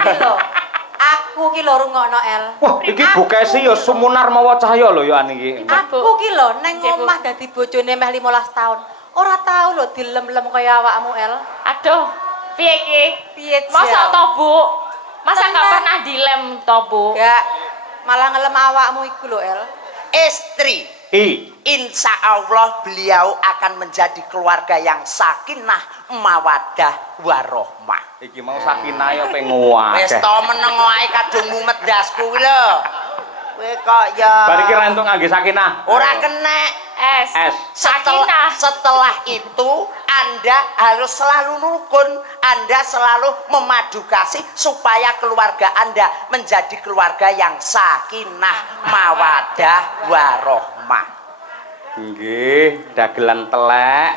ki lho. Aku ki lho rungokno El. Wah, iki Bu Kesi ya sumunar mawa cahya lho ya niki. Aku ki lho neng omah dadi bojone meh 15 tahun. Ora tau lho dilem-lem kaya awakmu El. Aduh, piye iki? Piye Masa to, Bu? Masa nggak pernah dilem to, Bu? Enggak. Malah ngelem awakmu iku lho El. Istri. Insya Allah beliau akan menjadi keluarga yang sakinah, mawadah, warohmah. Iki mau sakinah ya penguat. Wis to meneng wae kadung mumet dasku kuwi lho. Kowe kok ya. Bar iki ra entuk ngangge sakinah. Ora kena. Es. Sakinah. Setelah itu Anda harus selalu rukun, Anda selalu memadu kasih supaya keluarga Anda menjadi keluarga yang sakinah, mawadah, warohmah. Nggih, dagelan telek.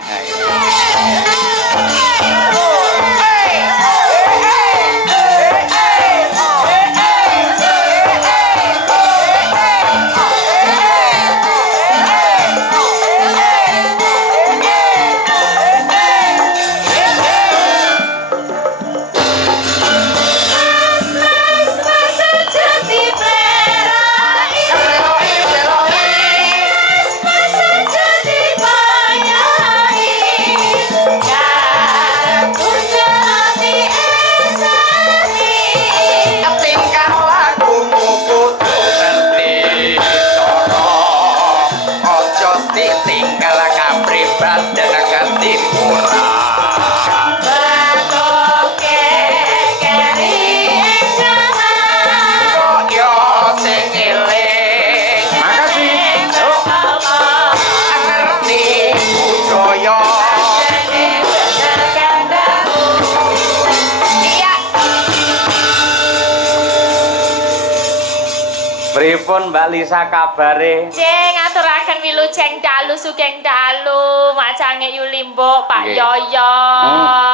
Pripun Mbak Lisa kabare? Ceng aturaken wilujeng dalu sugeng dalu macange Yulimbo Pak Yoyo.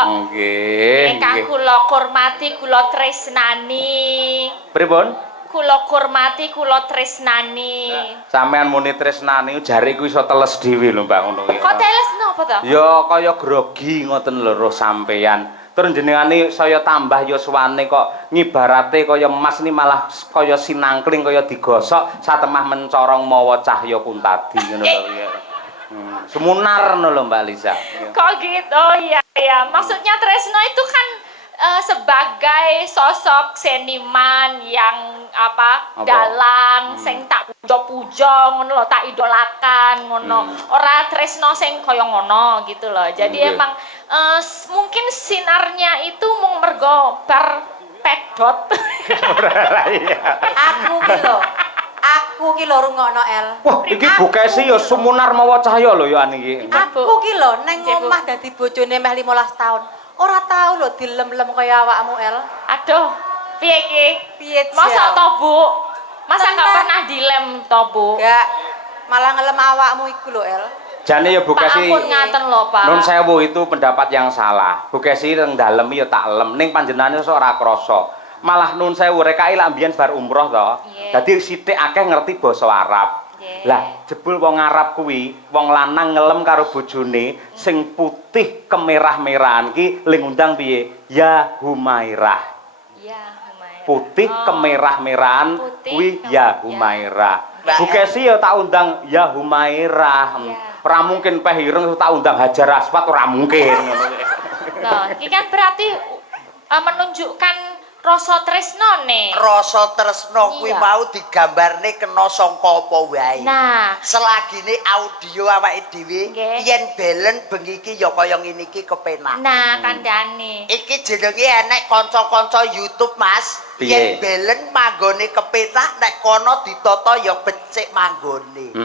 Nggih. Ingkang kula hormati kula tresnani. Pripun? Kula hormati kula tresnani. Sampeyan muni tresnani jare iku iso teles dhewe lho Mbak ngono iki. Kok teles napa to? Ya kaya grogi ngoten lho roh sampeyan. Terus jenengane saya tambah yuswane kok ngibarate kaya emas ni malah kaya sinangkling kaya digosok satemah mencorong mawa cahya kuntadi ngono lho. Sumunar ngono lho Mbak Lisa. Kok gitu? Oh iya ya. Maksudnya Tresno itu kan sebagai sosok seniman yang apa? Dalang sing tak puja-puja ngono lho, tak idolakan ngono. Ora Tresno sing kaya ngono gitu loh. Jadi emang mungkin sinarnya itu mung mergo bar pedot. Aku ki lho rungokno El. Wah, iki Bu Kesi ya sumunar mawa cahya lho ya niki. Aku ki lho neng omah dadi bojone meh 15 tahun. Ora tau lho dilem-lem kaya awakmu El. Aduh, piye iki? Piye Masa to, Bu? Masa nggak pernah dilem to, Bu? Enggak. Malah ngelem awakmu iku lho El. Jane ya Bu Kesi. Ampun ngaten lho, Pak. Nun sewu itu pendapat yang salah. Bu Kesi teng dalem ya tak lem ning panjenengane ora krasa. Malah nun sewu rekai lak mbiyen bar umroh to. Dadi sithik akeh ngerti basa Arab. Lah jebul wong Arab kuwi wong lanang ngelem karo bojone sing putih kemerah-merahan ki ling undang piye? Ya Humairah. Ya Humairah. Putih kemerah-merahan kuwi ya Humairah. Bu Kesi ya tak undang ya Humairah. Ora mungkin peh ireng tak undang Hajar Aswad ora mungkin ngono. Nah, iki kan berarti menunjukkan rasa tresnone. Rasa tresno kuwi mau digambarne kena sangka apa wae. Nah, selagine audio awake dhewe yen belen bengi iki ya kaya ngene iki kepenak. Nah, kandhane. Iki jenenge enek kanca-kanca YouTube, Mas. Yen belen manggone kepenak nek kono ditata ya becik manggone.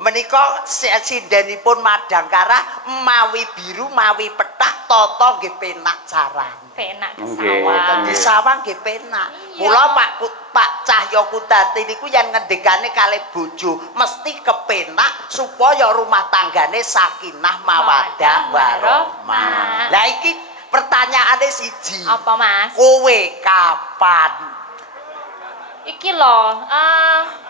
Menika sindenipun Madangkara mawi biru mawi petak tata nggih penak carane. Penak kesawang. Di sawang nggih penak. Mula Pak Cahya Kuntadi niku yen ngendikane kalih bojo mesti kepenak supaya rumah tanggane sakinah mawadah warohmah. Lah iki pertanyaane siji. Apa, Mas? Kowe kapan? Iki lho,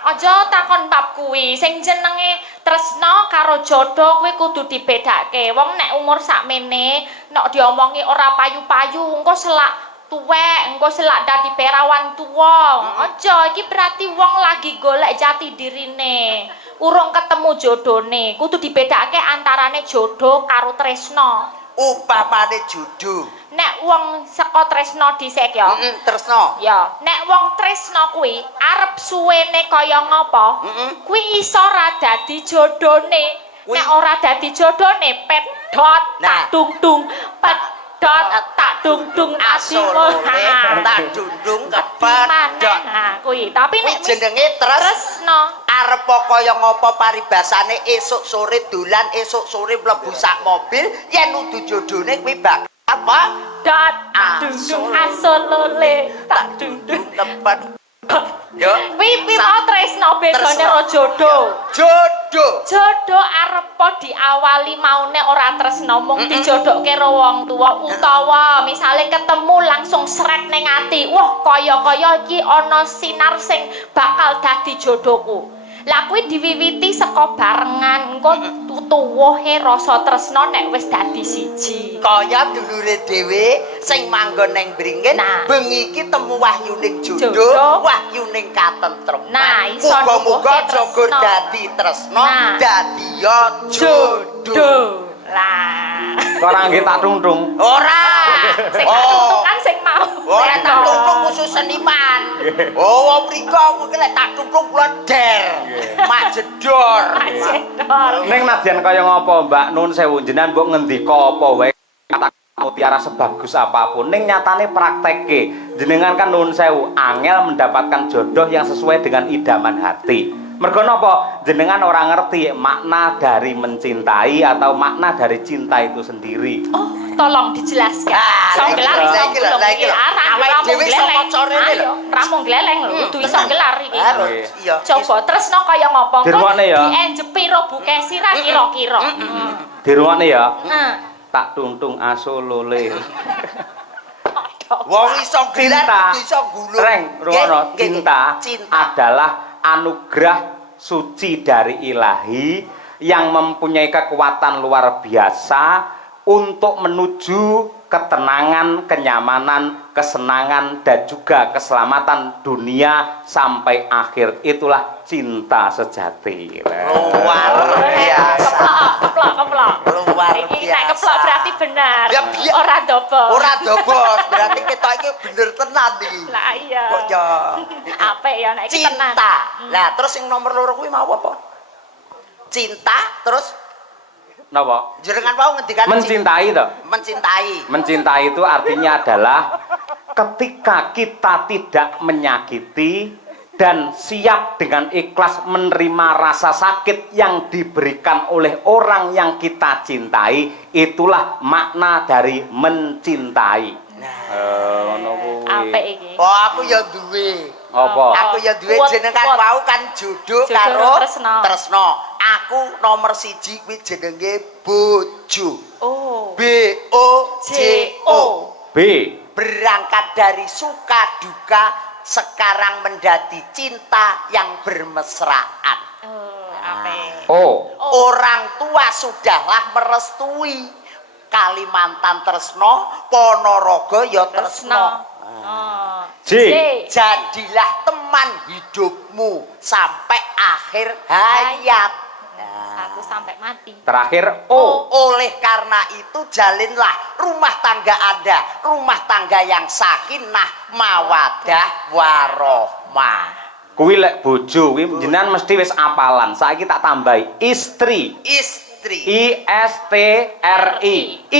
aja takon bab kuwi. Sing jenenge tresno karo jodoh kuwi kudu dibedakake. Wong nek umur sakmene nek diomongi ora payu-payu engko selak tuwek engko selak dadi perawan tuwa. Aja iki berarti wong lagi golek jati dirine. Urung ketemu jodone. Kudu dibedakake antarane jodoh karo tresno. Upamane jodoh. Nek wong saka tresno dhisik ya. Tresno. Ya, nek wong tresno kuwi arep suwene kaya ngopo? Kuwi iso ra dadi jodone. Nek ora dadi jodone pedhot tak dung-dung, pedhot tak dung-dung asimo. Tak dung-dung kepedhot. Nah, kuwi. Tapi nek jenenge tresno. Arep kaya ngopo paribasane esuk sore dolan, esuk sore mlebu sak mobil, yen nudu jodone kuwi bakal apa? Dat dung-dung asolole tak dung-dung kepet. Yo. Kuwi mau tresno bedane karo jodoh. Jodoh arep diawali maune ora tresno mung dijodohke karo wong tuwa utawa misale ketemu langsung sret ning ati. Wah, kaya-kaya iki ana sinar sing bakal dadi jodohku. Lah kuwi diwiwiti saka barengan engko tuwuhe rasa tresno nek wis dadi siji. Kaya dulure dhewe sing manggon ning Bringin, bengi iki temu wahyuning jodoh, wahyuning katentreman. Nah, iso muga-muga jaga dadi tresno, dadi jodoh. Lah. Ora nggih tak tungtung. Ora. Sing tak tungtung kan sing mau. Ora tak tungtung khusus seniman. Oh, wong mriko kuwi lek tak tungtung kula der. Mak jedor. Ning nadyan kaya ngopo, Mbak Nun sewu jenengan mbok ngendika apa wae kata mutiara sebagus apapun ning nyatane praktekke jenengan kan nun sewu angel mendapatkan jodoh yang sesuai dengan idaman hati. Mergo napa jenengan ora ngerti makna dari mencintai atau makna dari cinta itu sendiri. Oh, tolong dijelaskan. Iso gelar iso belum iki awake dhewe iso macane lho. Ramung gleleng lho, kudu iso gelar iki. Iya. Coba tresno kaya ngopo? Dirungokne ya. Dienjepi ro bukesi ra kira-kira. Dirungokne ya. Nah. Tak tuntung asolole. Wong iso gelar iso gulung. Reng, rungono, cinta adalah anugerah suci dari ilahi yang mempunyai kekuatan luar biasa untuk menuju ketenangan, kenyamanan, kesenangan dan juga keselamatan dunia sampai akhir. Itulah cinta sejati. Luar biasa. Keplok. Luar Iki biasa. nek keplok berarti benar. Ya, ora dobos. Ora dobos, berarti kita iki bener tenan iki. Lah iya. Kok ya. Apik ya nek iki tenan. Cinta. Lah terus yang nomor loro kuwi mau apa? Cinta terus Napa? jenengan mau ngendikan mencintai toh? Mencintai. Mencintai itu artinya adalah ketika kita tidak menyakiti dan siap dengan ikhlas menerima rasa sakit yang diberikan oleh orang yang kita cintai, itulah makna dari mencintai. Apik iki. Oh, aku ya duwe. Apa? Aku ya duwe jenengan mau kan jodoh karo tresno. Aku nomor 1 kuwi jenenge bojo. Oh. B O J O. B. Berangkat dari suka duka sekarang menjadi cinta yang bermesraan. Apik. O. Orang tua sudahlah merestui Kalimantan tresno, Ponorogo ya tresno. J. Jadilah teman hidupmu sampai akhir hayat. 1 sampai mati. Terakhir O. Oleh karena itu jalinlah rumah tangga Anda, rumah tangga yang sakinah, mawadah, warohmah. Kuwi lek bojo kuwi jenengan mesti wis apalan. Saiki tak tambahi istri. I S T R I.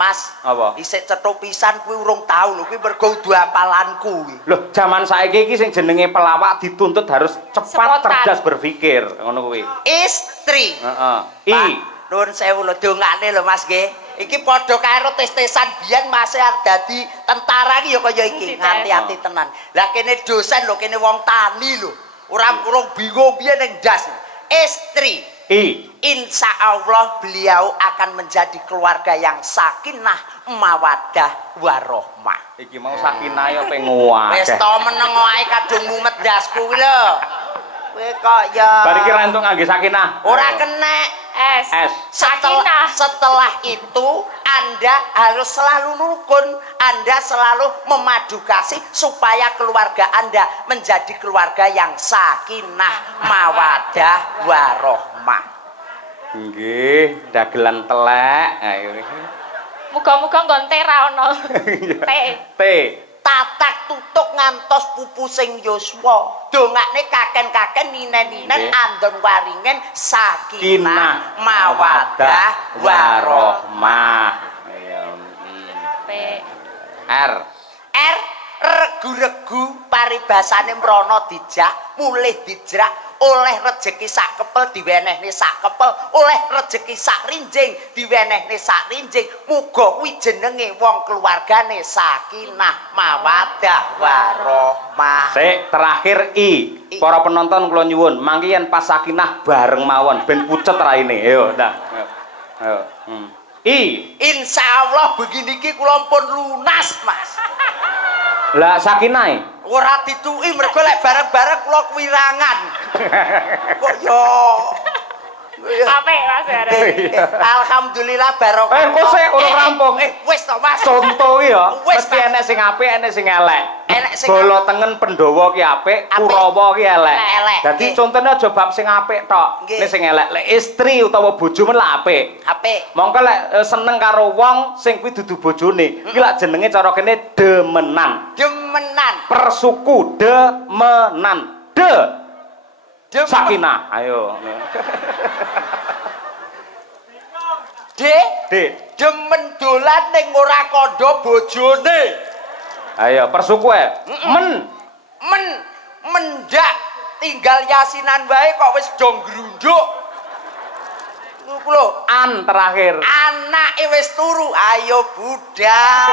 Mas, apa? Isih cetha pisan kuwi urung tau lho, kuwi mergo udu apalanku kuwi. Loh, zaman saiki iki sing jenenge pelawak dituntut harus cepat, cerdas berpikir, ngono kuwi. Istri. Heeh. I. Nuwun sewu lho dongane lho Mas nggih. Iki padha karo tes-tesan biyen Mas arep dadi tentara iki ya kaya iki. Hati-hati tenan. Lah kene dosen lho, kene wong tani lho. Ora urung bingung piye ning ndas. Istri. I. Insya Allah beliau akan menjadi keluarga yang sakinah, mawadah, warohmah. Iki mau sakinah ya penguat. Wis to meneng wae kadung mumet dasku kuwi lho. Kowe kok ya. Bar iki ra entuk ngangge sakinah. Ora kena. S. Setelah itu Anda harus selalu rukun, Anda selalu memadu kasih supaya keluarga Anda menjadi keluarga yang sakinah, mawaddah, warahmah. Nggih, dagelan telek. Ayo. Muga-muga nggon tera ono. T. Tatak tutuk ngantos pupu sing yuswa. Dongakne kaken-kaken ninen-ninen andon waringen sakinah mawaddah warahmah. Ayo. P. R. R regu-regu paribasane mrono dijak, mulih dijrak oleh rejeki sak kepel diwenehne sak kepel, oleh rejeki sak rinjing diwenehne sak rinjing. Muga kuwi jenenge wong keluargane sakinah mawaddah warahmah. Sik, terakhir I. Para penonton kula nyuwun, mangke yen pas sakinah bareng mawon ben pucet raine. Ayo, ndak. Ayo. I. Insyaallah begini iki kula pun lunas, Mas. Lah sakinah. Ora dituki mergo lek bareng-bareng kula kuwirangan. Kok yo Apik Mas Bara. Alhamdulillah barokah. Kok sik urung rampung. Wis to Mas. Contoh iki ya, Wis, mesti Mas. enek sing apik, enek sing elek. Enek sing Bolo tengen Pandhawa ki apik, Kurawa ki elek. Elek. Dadi Nggih. contone aja bab sing apik tok. Nggih. Nek sing elek, lek istri utawa bojo men lak apik. apik. Mongko lek seneng karo wong sing kuwi dudu bojone, iki lak jenenge cara kene demenan. Demenan. Persuku demenan. Sakinah. Ayo. D. Demen dolan ning ora kandha bojone. Ayo, persuku ae. Mendak tinggal yasinan wae kok wis do grunduk. Ngono lho. An terakhir. Anake wis turu, ayo budal.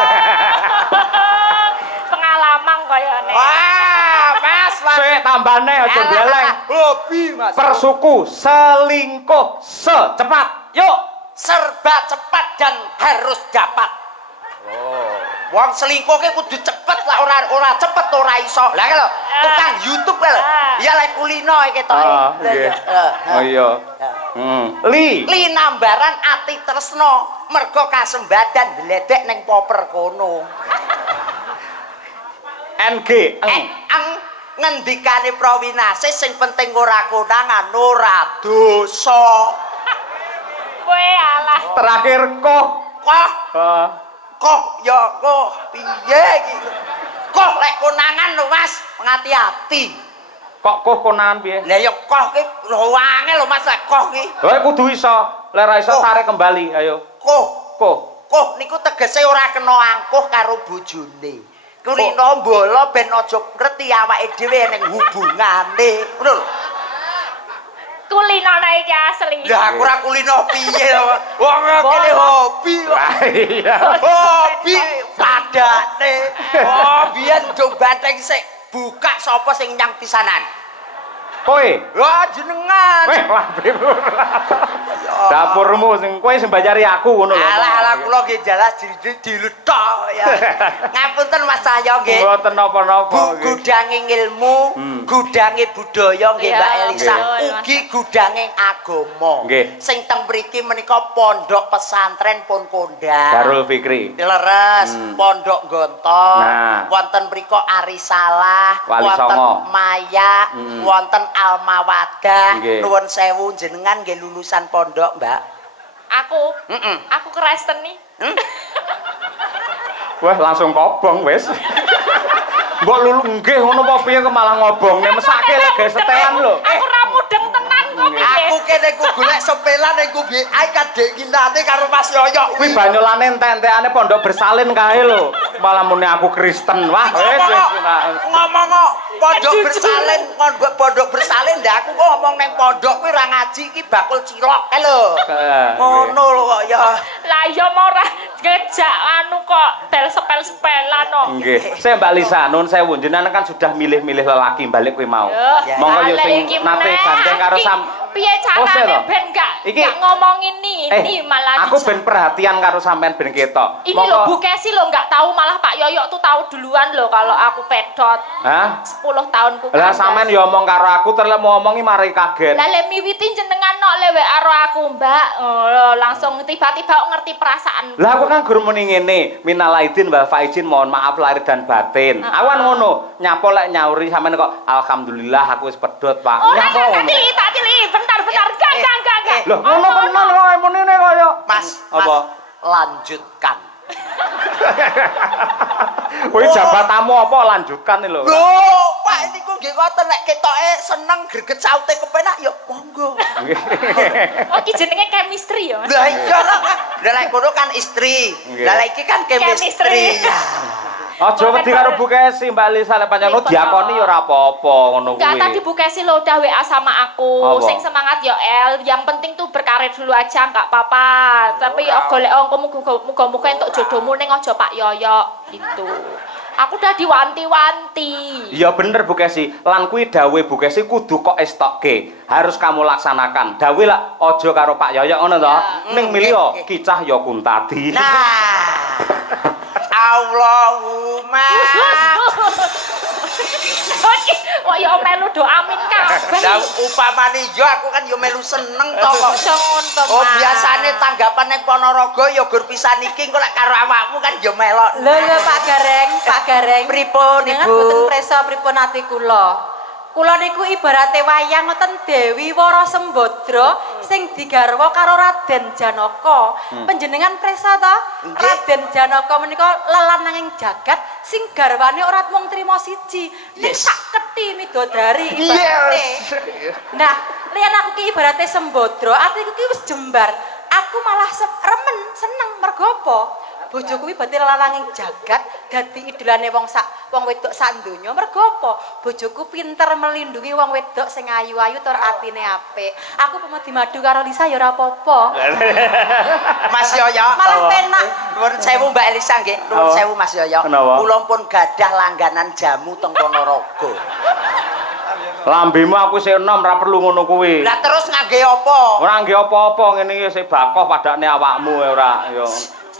Pengalaman kayane. Wah, Mas. Sik tambane aja beleng. Hobi, Mas. Persuku selingkuh secepat. Yuk. Serba cepat dan harus dapat. Wong selingkuh ki kudu cepet lah, ora cepet ora iso. Lah lho, tukang YouTube lho. Ya lek kulino iki to. Nggih. Oh iya. Li Nambaran ati tresno mergo kasembadan bledek ning poper kono. NG Eng ngendikane Prawinase sing penting ora konangan, ora dosa. Kowe alah. terakhir koh. Koh ya koh piye iki? Koh lek konangan lho Mas, ngati-ati. Kok koh konangan piye? Lah ya koh ki lho angel lho Mas, koh ki. Kowe kudu iso, lek ra iso tarik kembali, ayo. Koh niku tegese ora kena angkuh karo bojone. Kulino mbolo ben aja ngerti awake dhewe ning hubungane. Ngono lho. Kulino iki asli. Lah aku ora kulino piye to. Wong kene hobi kok. Iya. Hobi padane. Oh, biyen do banteng sik buka sapa sing nyang pisanan. Kowe. Wah, jenengan. Dapurmu sing kowe sing mbayari aku ngono lho. Alah kula nggih jelas diletok ya. Ngapunten Mas Cahyo nggih. Mboten napa-napa nggih. Gudange ilmu, gudange budaya nggih Mbak Elisa, ugi gudange agama. Nggih. Sing teng mriki menika pondok pesantren pun kondang. Darul Fikri. Leres, pondok Gontor, Nah. wonten mriko Arisalah, Wali wonten Songo. Maya, wonten Almawadah. Nggih. Nuwun sewu jenengan nggih lulusan pondok, Mbak. Aku Kristen nih. Wah, langsung kobong wis. Mbok lulu nggih ngono apa piye kok malah ngobongne mesake lek gawe setelan lho. Aku ra mudeng tenan kok piye. Aku kene ku golek sepelan ning ku BI kadek kinane karo Mas Yoyo Kuwi banyolane entek-entekane pondok bersalin kae lho. Malah muni aku Kristen. Wah, wis. Ngomong kok pondok bersalin ndak aku kok ngomong ning pondok kuwi ra ngaji iki bakul cilok kae lho. Ngono lho kok ya. Lah ya ora ngejak anu kok del sepel-sepelan kok. Nggih. Saya Mbak Lisa, nuwun sewu jenengan kan sudah milih-milih lelaki balik kuwi mau. Yo, Monggo yo balik sing iki nate meneh. gandeng karo Piye carane ben gak ngomongin ini malah aku ben perhatian karo sampean ben ketok. Ini lho Bu Kesi lho gak tahu, malah Pak Yoyo tuh tahu duluan lho kalau aku pedot. Hah? 10 tahunku. Lah sampean yo omong karo aku terus mau ngomongi mari kaget. Lah le miwiti jenengan nok le wek karo aku, Mbak. Langsung tiba-tiba ngerti perasaan. Lah aku kan guru muni ngene, minal aidin wal faizin, mohon maaf lahir dan batin. Aku kan ngono, nyapo lek nyauri sampean kok alhamdulillah aku wis pedot, Pak. Nyapo. Tak tili, bentar. Enggak. Loh, ngono tenan kok emonine kaya. Mas, apa? Lanjutkan. Kowe jabatamu apa lanjutkan lho. Loh, Pak niku nggih ngoten nek ketoke seneng greget saute kepenak ya monggo. Oh, iki jenenge chemistry ya, Mas. Lah iya lah. Lah lek kono kan istri. Lah lek iki kan chemistry. Aja wedi karo Bu Kesi, Mbak Lisa lek pancen diakoni ya ora apa-apa ngono kuwi. Enggak, tadi Bu Kesi lo udah WA sama aku. Apa? Sing semangat ya El, yang penting tuh berkarir dulu aja enggak apa-apa. Tapi ya golek muga-muga entuk jodohmu ning aja Pak Yoyo gitu. Aku udah diwanti-wanti. Iya bener Bu Kesi, lan kuwi dawuh Bu Kesi kudu kok estokke. Harus kamu laksanakan. Dawuh lah aja karo Pak Yoyo ngono to. Ning milih kicah ya kuntadi. Nah. Allahumma. Wah ya melu do amin kabeh. Lah upamane yo aku kan yo melu seneng to kok. Oh biasane tanggapan ning Ponorogo ya gur pisan iki kok lek karo awakmu kan yo melok. Lho Pak Gareng. Pripun Jenengan Ibu? boten presa pripun ati kula. Kula niku ibarate wayang ngoten Dewi Wara Sembadra sing digarwa karo Raden Janaka. Panjenengan presa ta? Raden Janaka menika lelananging jagat sing garwane ora mung trima siji, ning sak kethi midodari ibarate. Nah, liyan aku ki ibarate Sembadra, atiku ki wis jembar. Aku malah remen, seneng mergo apa? Bojoku kuwi berarti lelananging jagat dadi idolane wong wedok sak donya. Mergo apa? Bojoku pinter melindungi wong wedok sing ayu-ayu tur atine apik. Aku pemedi madu karo Lisa ya ora apa-apa. Mas Yoyo. Malah penak. Nuwun sewu Mbak Elisa nggih. Nuwun sewu Mas Yoyo. Kula pun gadah langganan jamu teng Ponorogo. Lambemu aku sik enom ora perlu ngono kuwi. Lah terus ngangge apa? Ora nggih apa-apa ngene iki sik bakoh padane awakmu ora ya.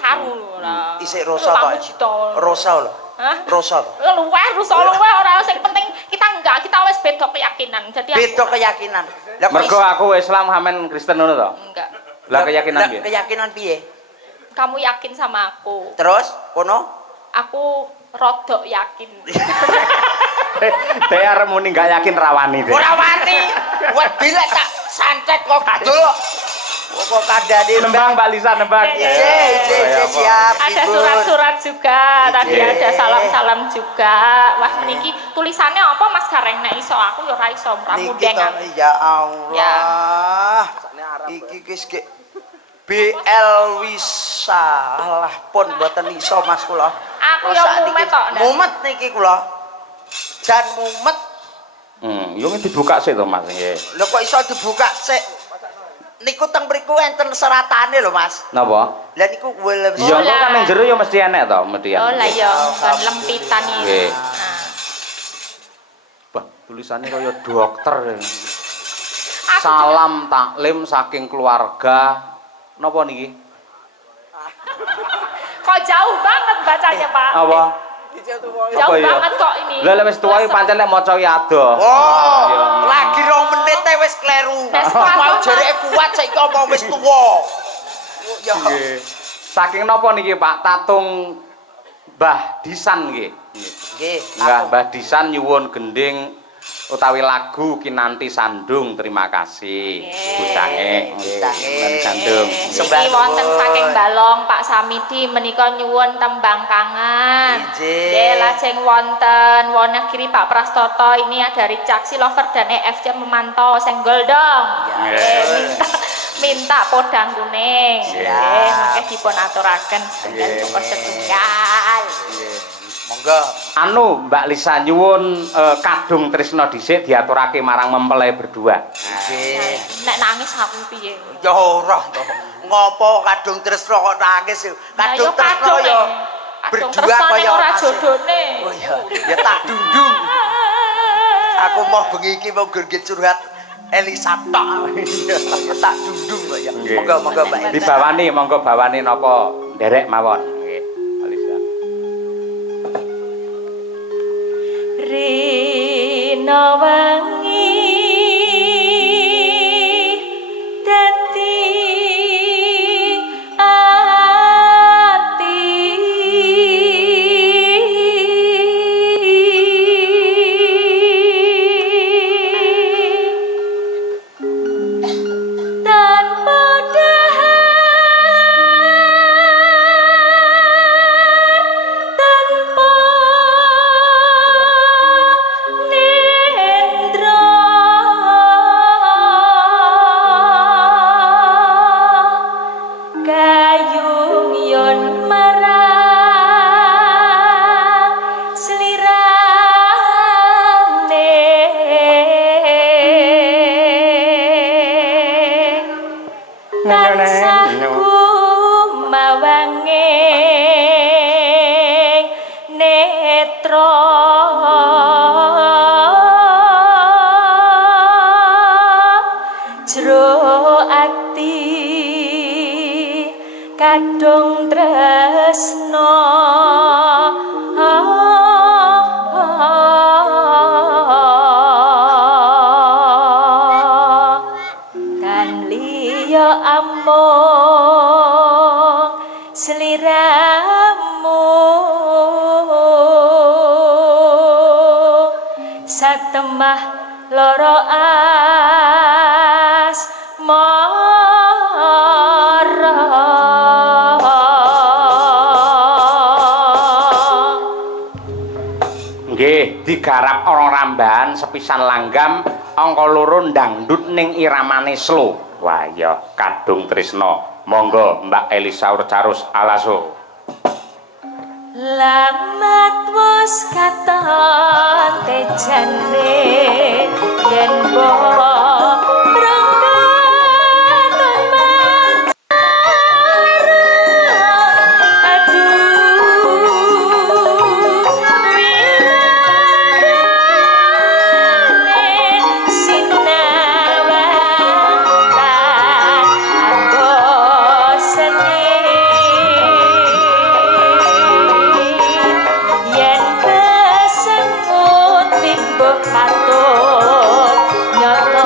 Saru lho ora. Isik rosa to. Rosa lho. Hah? Rosa. Luweh ora sing penting kita wis beda keyakinan. Jadi Beda keyakinan. Lah Mergo aku Islam sampean Kristen ngono to? enggak. Lah keyakinan piye? Keyakinan piye? Kamu yakin sama aku? Terus kono? Aku rodok yakin. Teh arep muni gak yakin rawani deh. Ora wani. Wedi lek tak santet kok dul. Kok kandhane Nembang Mbak Lisa nembang. siap. Ada Ibu. surat-surat juga, tadi ada salam-salam juga. Wah, niki tulisannya apa Mas Gareng? Nek iso aku ya ora iso, ramu dengan. Ya Allah. Iki wis ge BL Wisa. Alah pun mboten iso Mas kula. Aku ya mumet tok. Mumet niki kula. Jan mumet. Yo dibuka sik to Mas nggih. Lho kok iso dibuka sik? Niku teng mriku enten seratane lho Mas. Napa? Lah niku welem. Ya kok kan ning jero ya mesti enek to, mesti. Oh lah ya, kan lempitan iki. Nggih. Wah, tulisannya kaya dokter. Salam taklim saking keluarga. Napa niki? Kok jauh banget bacanya, Pak? Apa? Jauh banget kok ini. Lah wis tuwa iki pancen lek maca ya adoh. Oh, lagi 2 menit wis kleru. Mau jereke kuat saiki omong wis tuwa. Ya. Nggih. Saking napa niki Pak? Tatung Mbah Disan nggih. Nggih. Mbah Disan nyuwun gending utawi lagu Kinanti Sandung. Terima kasih. Bu Sange. Kinanti Sandung. Iki wonten saking Balong Pak Samidi menika nyuwun tembang kangen. Nggih, lajeng wonten Wonogiri Pak Prastoto ini dari Caksi Lover dan EFC memantau senggol dong. Minta podang kuning. Nggih, mengke dipun aturaken setunggal cukup setunggal. Monggo. Anu Mbak Lisa nyuwun kadung tresna dhisik diaturake marang mempelai berdua. Nggih. Nek nangis aku piye? Ya ora to. Ngopo kadung tresno kok nangis? Kadung tresno ya berdua kaya ora jodone. Oh ya, ya tak dundung. Aku mau bengi iki mau gur curhat Elisa tok. Iya, tak dundung kok ya. Nggih. Monggo Mbak Elisa. Dibawani monggo bawani napa nderek mawon. Nggih. Alisa. Rina wangi dadi ati tanpa dahar tanpa nendra gayung yon marang slirane tansahku mawanging netra jero ati kadung tresno dan liya amung sliramu satemah loro asmara. Nggih, digarap orang Rambahan sepisan langgam angka loro dangdut ning iramane slow. Wah ya kadung tresno. Monggo Mbak Elisa Urcarus alaso. Lamat wis katon tejane yen brangkaton mancara aduh wirane sinawang tan anggo seni yen kesengut timbuh katut nyata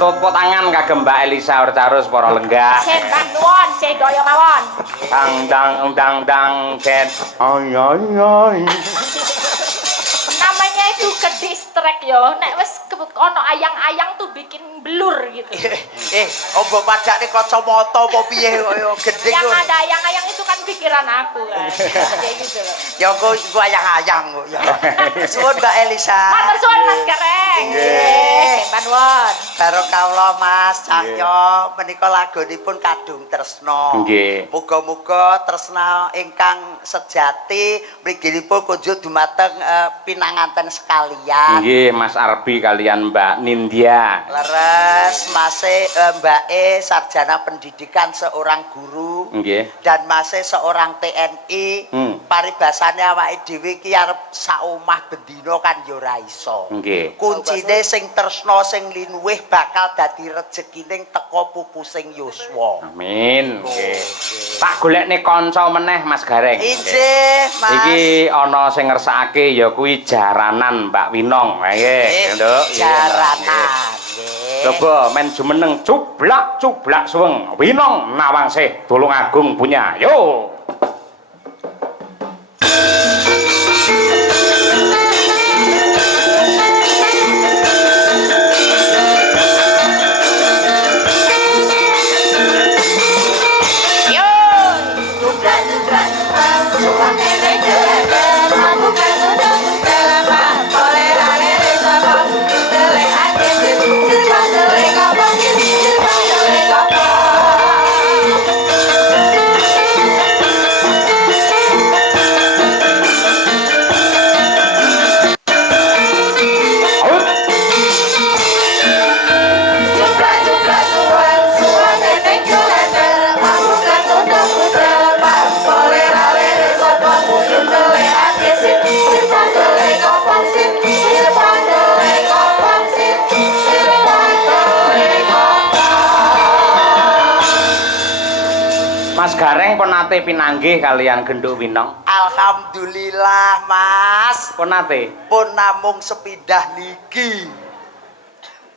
Tepuk tangan kagem Mbak Elisa Urcarus para lenggah. Sembah nuwun, sedaya mawon. Dang ket. Ay ay ay. Namanya itu ke distract yo. Nek wis ono ayang-ayang tuh bikin blur gitu. Opo padake kacamata apa piye kaya gedhe Yang kok. ada ayang-ayang itu kan pikiran aku kan. Kayak gitu loh. Ya kok ayang-ayang kok ya. Suwun Mbak Elisa. Matur suwun Mas Gareng. Nggih, sembah nuwun. Karo kawula Mas Cahyo menika lagunipun Kadung Tresna. Nggih. Muga-muga tresna ingkang sejati mliginipun kunjuk dumateng pinanganten sekalian. Nggih, Mas Arbi kalian Mbak Nindya. Leres Mbake sarjana pendidikan seorang guru. Nggih. Dan Mase seorang TNI. Paribasane awake dhewe iki arep sak omah bendina kan ya ora iso. Nggih. Kuncine sing tresna sing linuwih bakal dadi rezekining teka pupusing yuswa. Amin. Nggih. Tak golekne kanca meneh Mas Gareng. Injih, Mas. Iki ana sing ngersakake ya kuwi jaranan Mbak Winong. Nggih, Nduk. Jaranan. Nggih. Coba men jumeneng cublak suweng Winong Nawangsih Tulungagung punya. Yo. Mas Gareng pun nate pinanggih kalian Genduk Winong. Alhamdulillah Mas. Pun nate. Pun namung sepindah niki.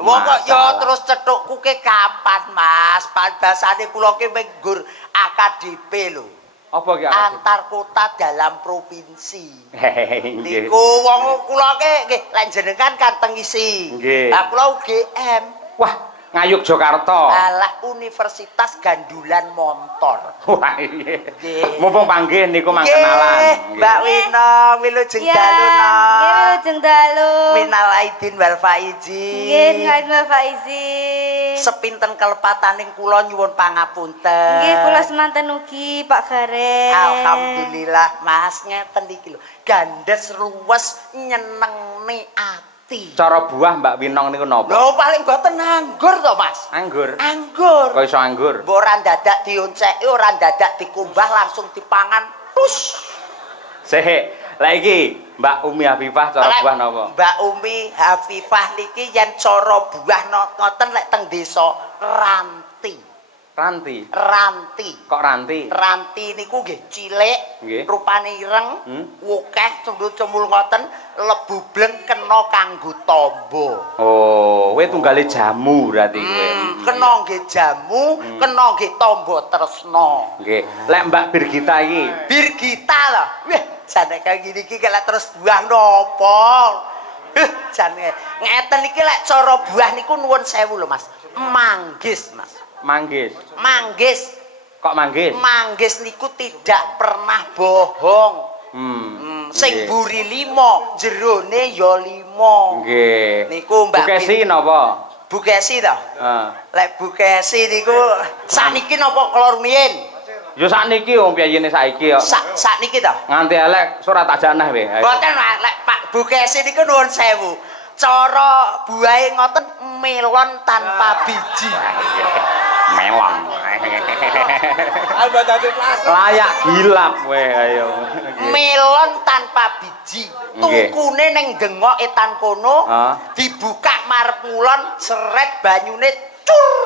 Wong kok ya terus cetukku ke kapan Mas? Bahasane kula ki menggur AKDP lho. Apa ki Antar kota dalam provinsi. Nggih. Niku wong kula ki nggih lek jenengan kan teng isi. Nggih. Lah kula UGM. Wah, Ngayuk Jakarta. Alah Universitas Gandulan Montor. Wah iya. Nggih. Mumpung panggih niku mang Nggih, kenalan. Mbak Winong, wilujeng dalu no. Nggih, wilujeng dalu. Minal aidin wal faizin. Nggih, minal aidin wal faizin. Sepinten kelepataning kula nyuwun pangapunten. Nggih, kula semanten ugi Pak Gareng. Alhamdulillah Mas ngeten iki lho. Gandes luwes nyenengne ati. Cara buah Mbak Winong niku napa? Lho paling boten anggur to Mas. Anggur. Anggur. Kok iso anggur? Mbok ora dadak dionceki, ora dadak dikumbah langsung dipangan. Tus. Sik, lha iki Mbak Umi Hafifah cara buah napa? Mbak Umi Hafifah niki yen cara buah ngoten lek teng desa ranti. Ranti. Kok ranti? Ranti niku nggih cilik, Nggih. rupane ireng, wukeh cemul ngoten, lebu bleng kena kanggo tamba. Oh, kowe tunggale jamu berarti kowe. Kena nggih jamu, kena nggih tamba tresna. Nggih. Lek Mbak Birgita iki, Birgita lho. Wih, jane kaya ngene iki lek terus buah napa? Jane ngeten iki lek cara buah niku nuwun sewu lho Mas. Manggis, Mas. manggis. Manggis. Kok manggis? Manggis niku tidak pernah bohong. Sing buri 5, jerone ya 5. Nggih. Niku Mbak Bukesi napa? Bukesi to? Heeh. Lek Bukesi niku saniki napa kula rumiyin? Yo sakniki wong piyayene saiki yo. Sakniki to. Nganti elek surat tak janah we. Mboten lek Pak Bukesi niku nuwun sewu. Cara buahe ngoten melon tanpa biji. Melon. Layak gilap we ayo. Melon tanpa biji. Tukune ning dengok etan kono, dibuka marep ngulon, seret banyune cur.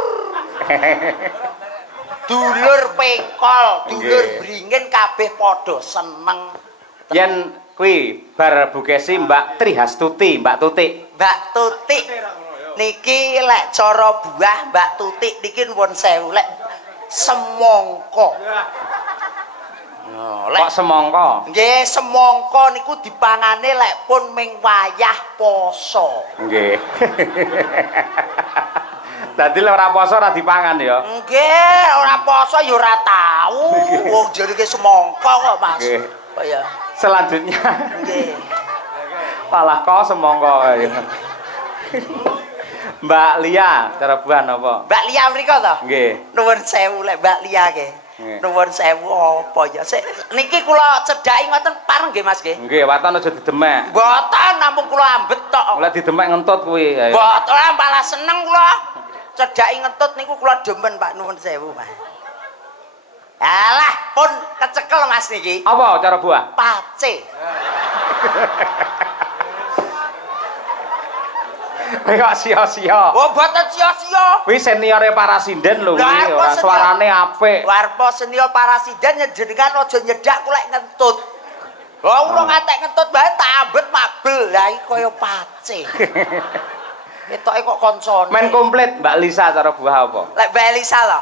Dulur pengkol, dulur bringin kabeh padha seneng. Yen kuwi bar Bukesi Mbak Trihastuti, Mbak Tutik. Mbak Tutik niki lek cara buah Mbak Tutik niki nuwun sewu lek semangka. Kok semangka? Nggih, semangka niku dipangane lek pun ming wayah poso. Nggih. Dadi lek ora poso ora dipangan ya. Nggih, ora poso ya ora tau. Wong jenenge semangka kok, Mas. Nggih. Oh ya. Selanjutnya. Nggih. Palah kok semangka ya. Mbak Lia, cara buah napa? Mbak Lia mriko to? Nggih. Nuwun sewu lek Mbak Lia nggih. Nuwun sewu apa ya? Niki kula cedhaki ngoten pareng nggih Mas nggih. Nggih, waton aja didemek. Mboten namung kula ambet tok. Lek didemek ngentut kuwi. Mboten malah seneng kula. Cedhaki ngentut niku kula demen Pak nuwun sewu Mas. Alah pun kecekel Mas niki. Apa cara buah? Pace. Kok sia-sia. Oh mboten sia-sia. Kuwi seniore Parasinden lho kuwi, ora suarane apik. Warpa senior Parasinden njenengan aja nyedak kulek ngentut. Oh kula ngatek ngentut bae tak ambet mabel. Lah iki kaya pace. Ketoke kok koncone. Men komplit Mbak Lisa cara buah apa? Lek Mbak Elisa lho,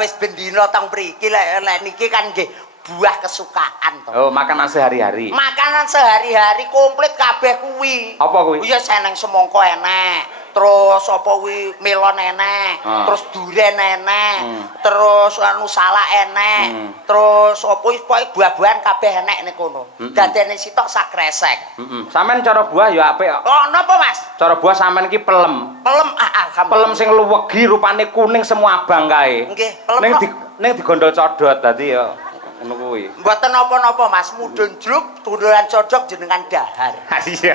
wis bendina teng mriki lek niki kan nggih buah kesukaan to. Oh, makanan sehari-hari. Makanan sehari-hari komplit kabeh kuwi. Apa kuwi? Iya seneng semangka enek, terus apa kuwi melon enek, terus duren enek, terus anu salak enek, terus apa kuwi buah-buahan kabeh enek ning kono. Dadene sitok sak kresek. Sampeyan cara buah ya apik kok. Oh, napa Mas? Cara buah sampeyan iki pelem. Pelem alhamdulillah. Pelem sing luwegi rupane kuning semua abang kae. Nggih, pelem. Ning digondol codot dadi ya ngono kuwi. Mboten napa-napa Mas, mudhun jluk tunduran codok jenengan dahar. Iya.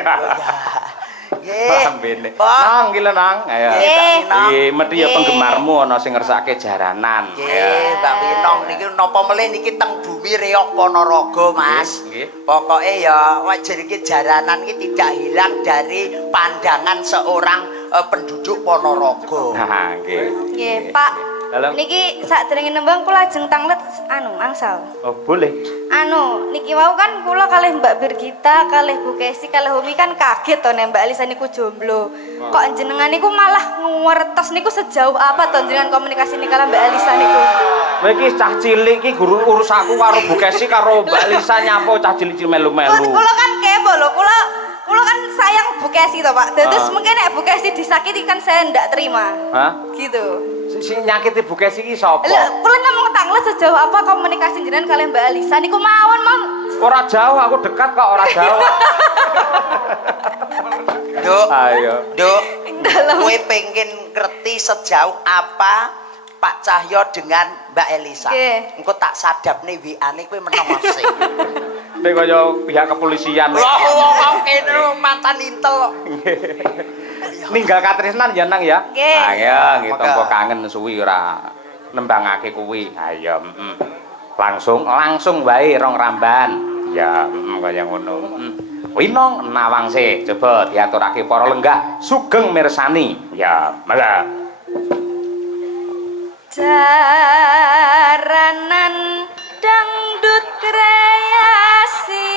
Nggih. Lambene. Nang iki lho nang. Ayo. Nggih, mesti ya penggemarmu ana sing ngersake jaranan. Nggih, Mbak Winong niki napa melih niki teng bumi Reok Ponorogo, Mas. Nggih. Pokoke ya jenenge jaranan iki tidak hilang dari pandangan seorang penduduk Ponorogo. Nah, nggih. Nggih, Pak. Halo. Niki sakderenge nembang kula ajeng tanglet angsal. Oh, boleh. Niki wau kan kula kalih Mbak Birgita, kalih Bu Kesi, kalih Umi kan kaget to nek Mbak Alisa niku jomblo. Kok jenengan niku malah ngertos niku sejauh apa to jenengan komunikasi nih karo Mbak Alisa niku? Kowe iki cah cilik iki guru urus aku karo Bu Kesi karo Mbak Alisa nyapo cah cilik melu-melu. Kula kan kepo lho, kula kan sayang Bu Kesi to, Pak. Terus mungkin nek Bu Kesi disakiti kan saya ndak terima. Hah? Gitu. Sing nyakiti Bu Kesi iki sapa? Lha, kula ngomong tanglet sejauh apa komunikasi jenengan kalian Mbak Alisa niku mawon, Mang. Ora jauh, aku dekat kok, ora jauh. Duk. Ayo. Duk. Kowe pengen ngerti sejauh apa Pak Cahyo dengan Mbak Elisa. Engko tak sadapne WA-ne kowe meneng sing. Nek kaya pihak kepolisian. Wong kene mantan intel kok. Ninggal katresnan ya nang ya. Nggih. Ayo, nggih tampa kangen suwi ora nembangake kuwi. Ayo, langsung wae rong ramban. Ya, kaya ngono. Winong nawangse, coba diaturake para lenggah sugeng mirsani. Ya, mala. Jaranan dangdut kreasi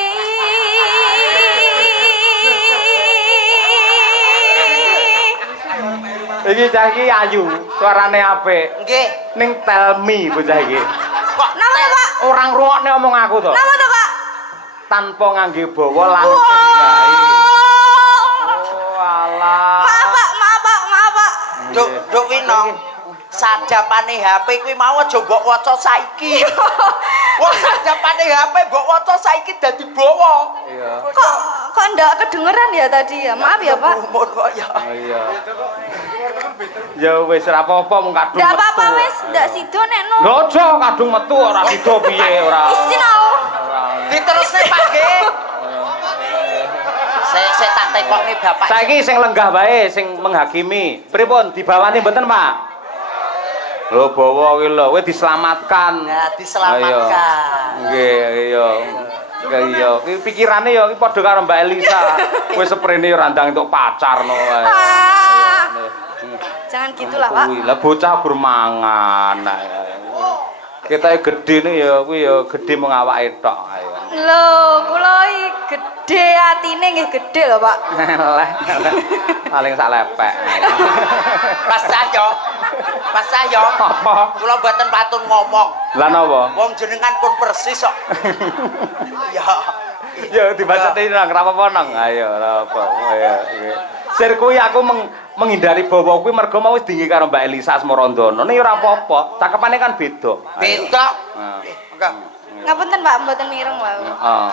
Iki cah iki ayu, suarane apik. Nggih. Ning tell me bocah iki. Kok napa to, Pak? Orang ngrungokne omong aku to. Napa to, Pak? Tanpa ngangge bawa langsung wae. Oh, alah. Maaf, Pak. Duk Winong. Sadapane HP kuwi mau aja mbok waca saiki. Wong sadapane HP mbok waca saiki dadi bawa. Iya. Kok ndak kedengeran ya tadi ya? Maaf ya, Pak. Umur kok ya. Iya. Ya wis ora apa-apa mung kadung. Ndak apa-apa wis, ndak sido nek nu. Lho aja kadung metu ora sida piye ora. Isin aku. Diterusne Pak nggih. Sik tak tekokne Bapak. Saiki sing lenggah wae sing menghakimi. Pripun dibawani mboten, Pak? Lho bawa kuwi lho, kowe diselamatkan. Ya diselamatkan. Nggih, iya. Iya, iki pikirane ya iki padha karo Mbak Elisa. Wis seprene ora ndang entuk pacar no. Jangan gitulah, Pak. Kuwi lah bocah gur mangan. Kita gedhe ne ya kuwi ya gedhe mung awake tok. Lho, kula iki gedhe atine nggih gedhe lho, Pak. Leh. Paling sak lepek. Mas Cahyo. Apa? Kula mboten patun ngomong. Lah napa? Wong jenengan pun persis kok. Ya. Ya dibaceti nang ora apa-apa nang. Ayo ora apa. Ya. Sir kuwi aku menghindari bawa kuwi mergo mau wis dinggi karo Mbak Elisa Asmarandana. Nek ora apa-apa, cakepane kan beda. Beda. Enggak. Ngapunten, Pak, mboten mireng wae. Heeh.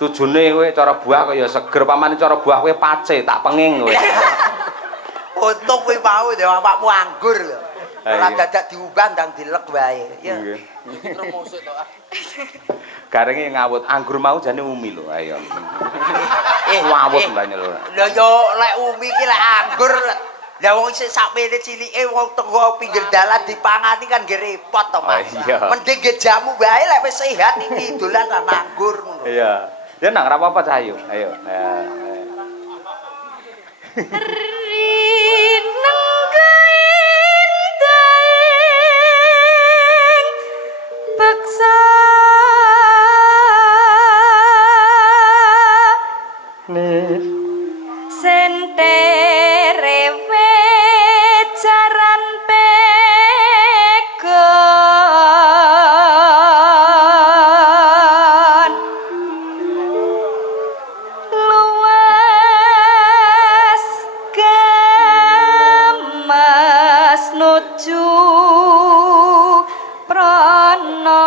Tujune kowe cara buah kok ya seger, pamane cara buah kowe pace, tak penging kowe. Untung kuwi mau ya awakmu anggur lho. Ora Iya. dadak diubah ndang dilek wae. Ya. Nggih. Garenge ngawut anggur mau jane umi lho, ayo. Ngawut mbane lho. Lho yo lek umi ki lek anggur lah wong sik sakmene cilike wong tenggo pinggir dalan dipangani kan nggih repot to, Mas. Iya. Mending nggih jamu wae lek wis sehat iki dolan nang anggur ngono. Iya. Ya nang ora apa-apa cah ayo. Ayo. Beksa sentere jaran pegon luas gemas nuju prana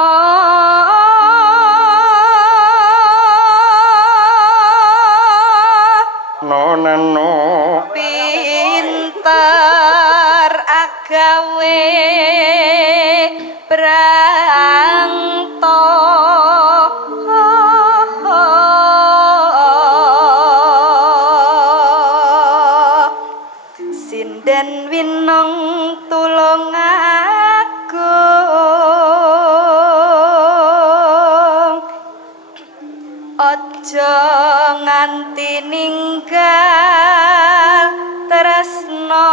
no pinter agawe brangto sinden winong tulung agung aja nganti ninggal tresno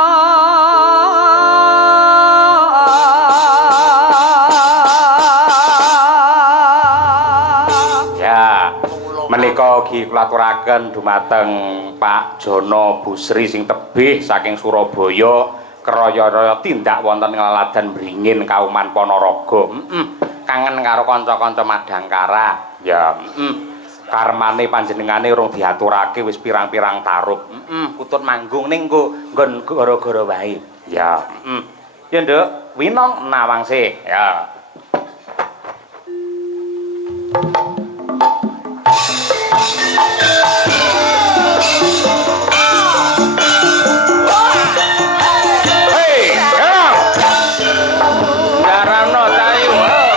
ya menika ugi kula aturaken dumateng Pak Jono Busri sing tebih saking Surabaya kraya-raya tindak wonten nglaladan Bringin Kauman Ponorogo. Kangen karo kanca-kanca Madangkara. Ya, karmane panjenengane urung diaturake wis pirang-pirang tarup. Putut manggung ning nggon gara-gara wae. Ya, Ya, Nduk, winong nawangse. Ya. Hey, ya. Garano cayu. Hey.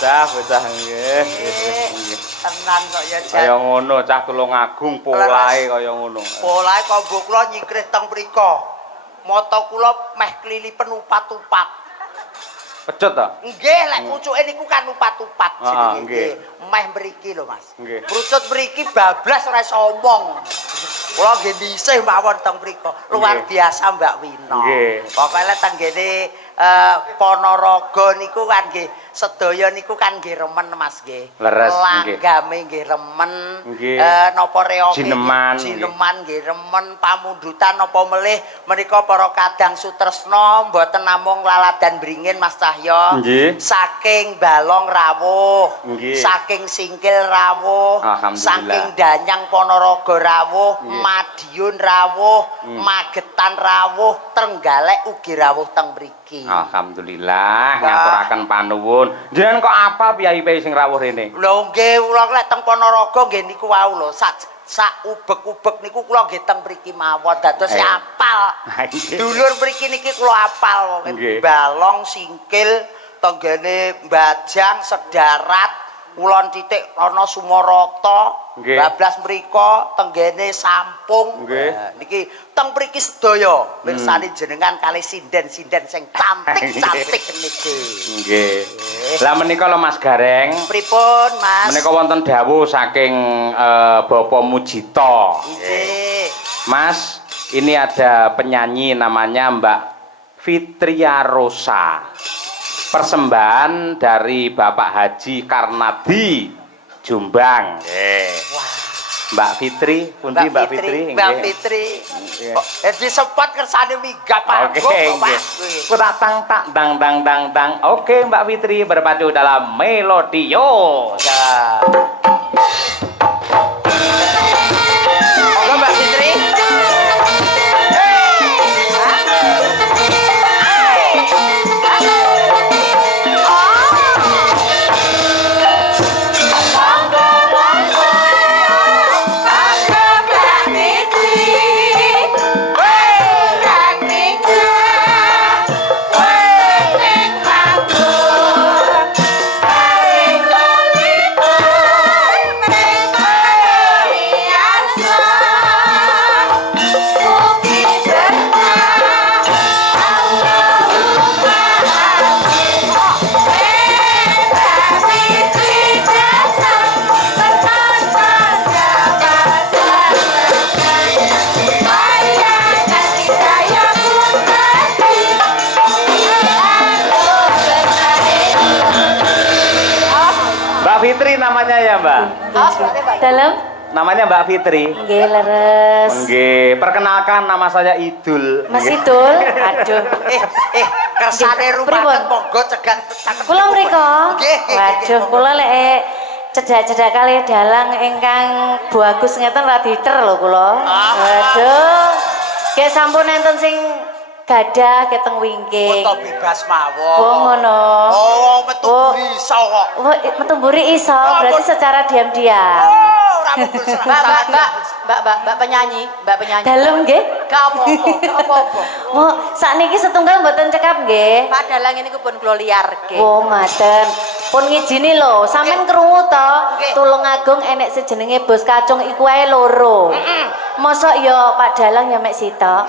bocah nggih. Tenan kok ya Jan. Kaya ngono cah Tulungagung polahe kaya ngono. Polahe kok mbok kula nyingkrih teng mriku. Mata kula meh klilipen upat-upat. Pecut to? Nggih, lek pucuke niku kan upat-upat jenenge. nggih. Meh mriki lho Mas. Nggih. Brucut mriki bablas ora iso omong. Kula nggih dhisih mawon teng mriku. Luar Nggih. biasa Mbak Wina. Nggih. Pokoke lek tenggene Ponorogo niku kan nggih sedaya niku kan nggih remen Mas nggih. Leres nggih. Langgame nggih remen. Nggih. Napa reoke Jineman, jineman nggih remen, pamundutan napa melih menika para kadang sutresna mboten namung laladan bringin Mas Cahyo. Nggih. Saking Balong rawuh. Nggih. Saking Singkil rawuh. Alhamdulillah. Saking Danyang Ponorogo rawuh, Madiun rawuh, Magetan rawuh, Trenggalek ugi rawuh teng mriki. Alhamdulillah ngaturaken panuwun. Jenengan kok apa piyai-piyai sing rawuh rene? Lho nggih kula lek teng Ponorogo nggih niku wau lho sak ubek-ubek niku kula nggih teng mriki mawon dados apal. Dulur mriki niki kula apal Nggih. Balong Singkil tenggene Bajang Sedarat Kulon Titik ana Sumarata Nggih. bablas mriko tenggene Sampung. Nggih. Niki teng mriki sedaya mirsani jenengan kalih sinden-sinden sing cantik-cantik niki. Nggih. Lah menika lho Mas Gareng. Pripun Mas? Menika wonten dawuh saking Bapak Mujito. Nggih. Mas, ini ada penyanyi namanya Mbak Fitria Rosa. Persembahan dari Bapak Haji Karnadi Jombang. Mbak Fitri, pundi Mbak Fitri? Mbak Nggih. Fitri. Nggih. Kok disepot kersane migap Oke, aku kok nggih. Mas. Ku tak tang tak dang dang dang dang. Oke, Mbak Fitri berpacu dalam Melodios. Ya. Monggo Mbak Fitri. Mbak Fitri namanya ya, Mbak? Dalam Namanya Mbak Fitri. nggih leres. Nggih, perkenalkan nama saya Idul. Mas Nggih. Idul, aduh. Kersane Nggih, rumah pripun? monggo cegat cakep. Kula mriko. Nggih, nggih, Waduh, nggih. kula lek cedak-cedak kalih dalang ingkang bagus ngeten ra diter lho kula. Waduh. Nggih sampun enten sing gadah keteng wingking. Foto bebas mawon. Oh ngono. Oh, metu buri iso kok. Oh, metu mburi iso, berarti secara diam-diam. Oh, ora mungkin Mbak penyanyi, Mbak penyanyi. Dalem nggih? Gak apa-apa, gak apa-apa. Oh, sakniki setunggal mboten cekap nggih. Padahal ini ku pun kula liarke. Oh, ngaten. Pun ngijini lho, sampean krungu to, Tulungagung enek sejenenge Bos Kacung iku ae loro. Mosok ya Pak Dalang ya mek sitok.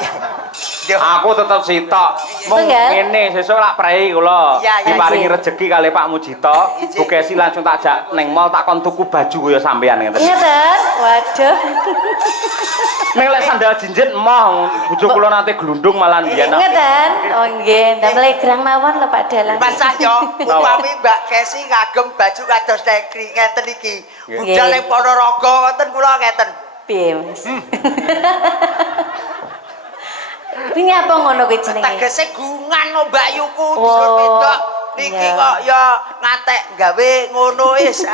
Aku tetep sitok. Mung Setunggal? ngene sesuk lak prei kula. Iya, iya. Diparingi Nggih. rejeki kali Pak Mujito. Bu Kesi langsung tak jak ning mall tak kon tuku baju kaya sampean ngeten. Ngeten? Waduh. Ning lek sandal jinjit emoh bojo kula nate glundung malah mbiyen. Ngeten? Oh nggih, ndang legrang mawon lho Pak Dalang. Mas Cahyo, upami Mbak Kesi ngagem baju kados negeri ngeten iki. Budal ning Ponorogo ngoten kula ngeten. Piye, Mas? Ini apa ngono kuwi jenenge? Tegese gungan no Mbak Yuku Oh, dulur wedok. Niki iya. kok ya ngatek gawe ngono wis.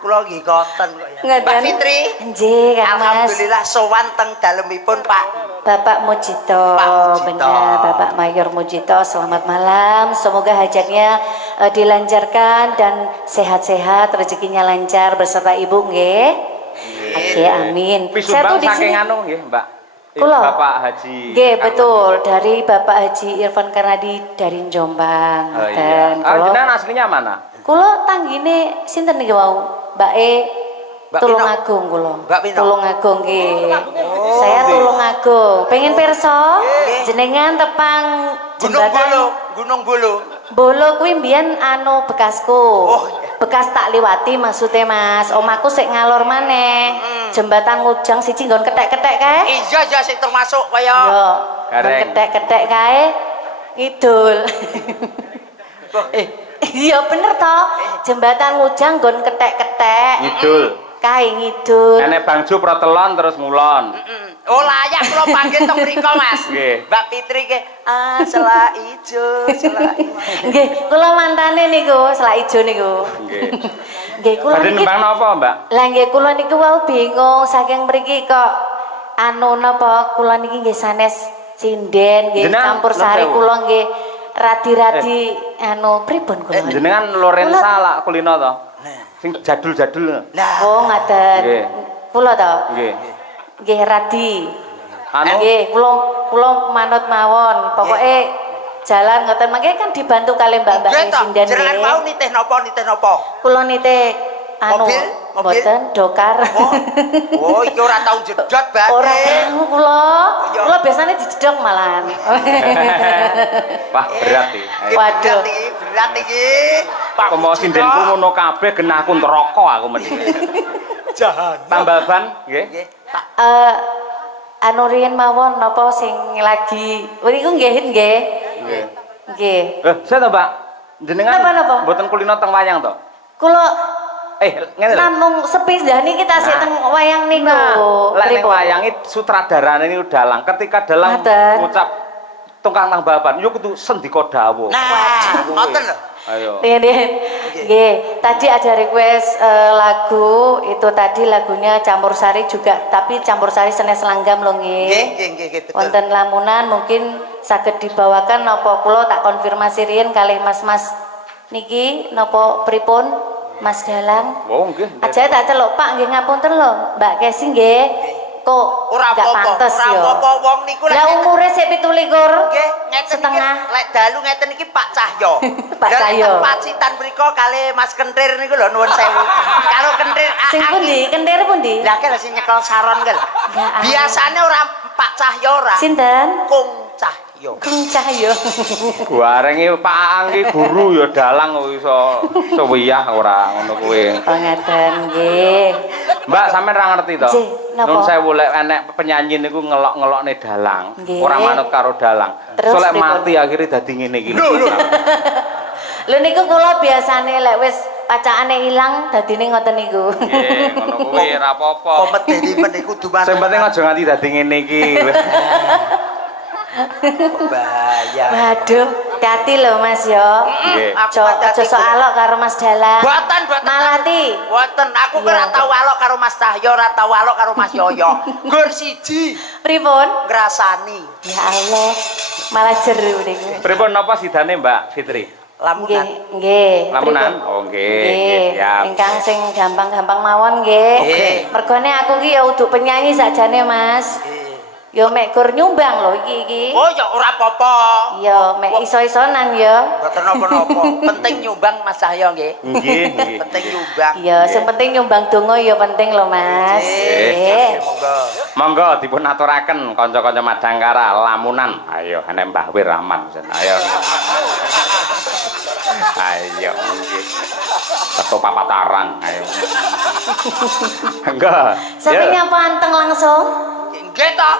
Kula nggih ngoten kok ya. Ngeten. Mbak Fitri. Nggih, Kang Mas. Alhamdulillah sowan teng dalemipun Pak. Bapak Mujito, Pak Mujito. benar Bapak Mayor Mujito, selamat malam. Semoga hajatnya dilancarkan dan sehat-sehat, rezekinya lancar beserta ibu, nggih. Oke, amin. Wis Saya tuh sumbang di saking sini. anu nggih, Mbak. Kula. Bapak Haji. Nggih, betul. Dari Bapak Haji Irfan Karnadi dari Jombang. Oh iya. Jenengan aslinya mana? Kula tanggine sinten niki wau? Mbak Tulungagung kula. Mbak Pino? Tulungagung nggih. Saya Tulungagung. Pengen pirsa jenengan tepang Gunung Bolo. Bolo kuwi mbiyen anu bekasku. Oh. Bekas tak liwati maksudnya Mas. Omaku sik ngalor maneh. Jembatan Ngujang siji nggon kethek-kethek kae. Iya sing termasuk kaya Yo, Gareng. kethek-kethek kae ngidul. Iya bener toh. Jembatan Ngujang nggon kethek-kethek. Ngidul. Kae ngidul. Nenek Bangju protelon terus ngulon. Oh layak kula panggil teng mriko Mas. Nggih. Mbak Fitri ke selak ijo, selak ijo. Nggih, kula mantane niku, selak ijo niku. Nggih. Nggih, kula Badhe niki. nembang napa, Mbak? Lah nggih kula niku wau bingung saking mriki kok anu napa kula niki nggih sanes sinden nggih Jenengan campur sari sewu. kula nggih radi-radi anu pripun kula. Jenengan Lorenza lak kulino to? Sing jadul-jadul. Nah, Oh ngaten. Nggih. Kula to. Nggih. Nggih radi. Anu Nggih, kula manut mawon. Pokoke jalan ngoten mangke kan dibantu kali mbak-mbak nggih to. sinden Jenengan mau nitih napa? Kula nitih anu Mobil? mboten dokar. Oh, iki ora tau jedot bae. Ora tahu kula. Iya. Kula biasanya dijedok malahan. wah berat iki. Ayo. Waduh. Berat iki. Pak Komo sindenku ngono kabeh genahku neraka aku mesti. jahan. Tambal ban nggih. Nggih. Anu riyen mawon napa sing lagi niku nggih nggih. Nggih. Nggih. Saya to, Mbak. Jenengan Napa? mboten kulino teng wayang to? Kula Ngene lho. namung sepi niki kita sik teng wayang niku. Lek ning Pripun? wayang iki sutradarane niku dalang. Ketika dalang Ngaten. ngucap tukang tambal ban, yo kudu sendika dawuh. Nah, ngoten lho. Ayo. Nggih, tadi ada request lagu itu tadi lagunya Campur Sari juga, tapi Campur Sari Senes Langgam lho nggih. Nggih, betul. Wonten lamunan mungkin saged dibawakan napa kula tak konfirmasi riyen kalih mas-mas niki napa pripun Mas Dalang. Oh, nggih. Aja tak celuk Pak nggih ngapunten lho Mbak Kesi nggih. Kok Ora gak apa-apa, pantes ora ya. apa-apa wong niku Lah umure sik 17. nggih, ngeten setengah. iki lek dalu ngeten iki Pak Cahyo. Pak Dan Cahyo. ten Pacitan mriko kali Mas Kentir niku lho nuwun sewu. Karo Kentir Sing pundi? Kentir pundi? Lah ki sing nyekel saron ki lho. Ya Allah. Biasane ora Pak Cahyo ora. Sinten? Kung Cahyo. Kung Cahyo. Bareng iki Pak Aang ki guru ya dalang kok iso sewiyah ora ngono kuwi. Oh ngeten nggih. Mbak sampean ra ngerti to? Nggih, napa? Nun sewu lek enek penyanyi niku ngelok-ngelokne dalang, Nggih. ora manut karo dalang. Terus Solek pripun? mati akhirnya dadi ngene iki. Lho niku kula biasane lek wis pacakane ilang dadine ngoten niku. Nggih, ngono kuwi ora apa-apa. Komedi men iku kudu Sing penting aja nganti dadi ngene iki. bahaya. Waduh, hati lho Mas yo. Nggih. Aku Aja sok alok karo Mas Dalang. Boten. Malati. Boten, aku ki ora Iya. tau alok karo Mas Cahyo, ora tau alok karo Mas Yoyo. Gur siji Pripun? ngrasani Ya Allah, malah jeru niku. Pripun napa sidane Mbak Fitri? lamunan. Nggih. Lamunan? Pripun? Oh nggih, siap. Ingkang sing gampang-gampang mawon nggih. Oke. Mergone aku ki ya uduk penyanyi sakjane Mas. Yo mek gur nyumbang lho iki. Oh ya ora apa-apa. Yo mek iso-isonan yo. Mboten napa-napa. Penting nyumbang Mas Cahyo nggih. Nggih, nggih. Penting nyumbang. Iya, sing penting nyumbang donga ya penting lho Mas. Nggih. Monggo. Monggo dipun aturaken kanca-kanca Madangkara lamunan. Ayo enek Mbah Wir Rahman. Ayo. Ayo nggih. Ketua papat arang. Ayo. Enggak. Sampe nyapa anteng langsung? Nggih to.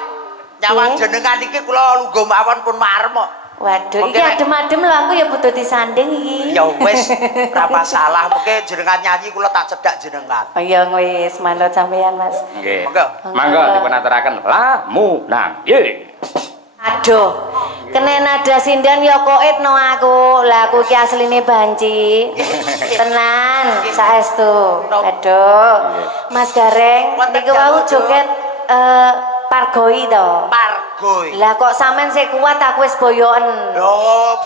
Nyawang Nggih. jenengan iki kula lungguh mawon pun marem kok. Waduh, Oke, iki Nek. adem-adem lho aku ya butuh disanding iki. Ya wis, ora masalah. Mungkin jenengan nyanyi kula tak cedak jenengan. Oh iya wis manut sampean Mas. Nggih. Monggo. Monggo dipun aturaken lamunan. Nggih. Aduh, kene nada sindan ya koit no aku. Lah aku ki asline banci. Tenan, saestu. Aduh. Mas Gareng, Wonten niku wau jamu, joget pargoi to. Pargoy. Lah kok sampean sik kuat aku wis boyoken. Yo,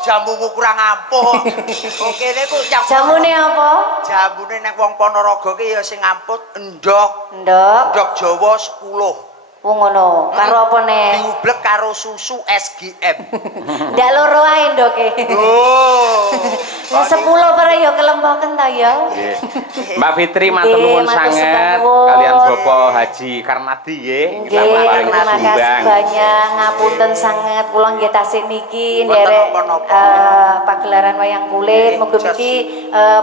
jamumu kurang ampuh. Oke niku Jamune apa? jamune nek wong Ponorogo ki ya sing amput endhog. Ndok. Endhog Jawa 10. Oh ngono, karo apa nek? Diublek karo susu SGM. Ndak loro ae ndoke. Oh. Lah 10 para ya kelempoken ta ya. Nggih. Mbak Fitri matur Nggih, nuwun matur sanget nuwun. kalian Bapak Haji Karnadi nggih. Nggih, terima kasih banyak. Ngapunten sanget kula nggih tasih niki Mboten nderek napa-napa. pagelaran wayang kulit. Nggih, Mugi-mugi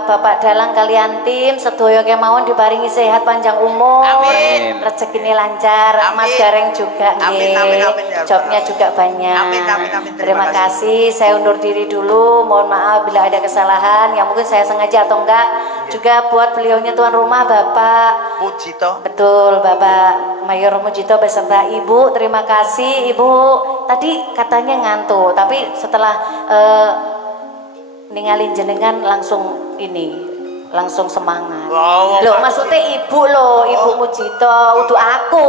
Bapak Dalang kalian tim sedaya kemawon diparingi sehat panjang umur. Amin. Rezekine lancar. Amin. Mas Gareng juga Amin, nggih. amin, amin, ya Jobnya Rabbal. juga banyak. Amin, amin, amin. Terima kasih. Saya undur diri dulu. Mohon maaf bila ada kesalahan yang mungkin saya sengaja atau enggak. Juga buat beliaunya tuan rumah Bapak Mujito. Betul, Bapak Mayor Mujito beserta Ibu. Terima kasih, Ibu. Tadi katanya ngantuk, tapi setelah ninggalin jenengan langsung langsung semangat. Oh, Loh, maksudnya Ibu loh, Ibu Mujito, udah aku.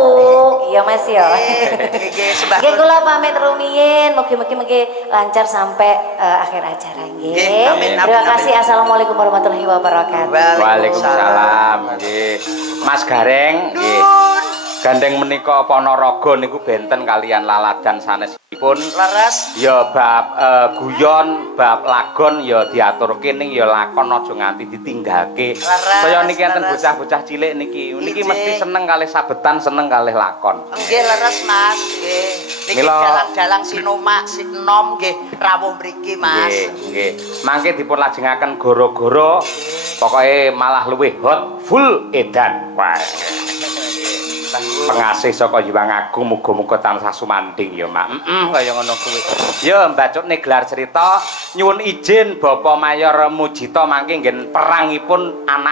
Iya, Mas ya. Nggih, sembah. Nggih, kula pamit rumiyin. Mugi-mugi lancar sampai akhir acara nggih. Nggih, amin, amin, Terima amin. kasih. Assalamualaikum warahmatullahi wabarakatuh. Waalaikumsalam nggih. Mas Gareng nggih. Gandeng menika Ponorogo niku benten kalian laladan sanesipun. Leres. Ya bab guyon, bab lagon ya diaturke ning ya lakon aja nganti ditinggalke. Leres, Kaya niki enten leres. bocah-bocah cilik niki. Niki Ije. mesti seneng kalih sabetan, seneng kalih lakon. Nggih leres Mas, nggih. Niki Mila- dalang-dalang sinoma sinom nggih rawuh mriki Mas. Nggih, nggih. Mangke dipun lajengaken goro-goro. Pokoke malah luwih hot full edan. Wah. Pengasih saka Hyang Agung muga-muga tansah sumanding ya, Mak. Kaya ngono kuwi. Ya, mbacutne gelar cerita nyuwun izin Bapak Mayor Mujito mangke nggen perangipun anak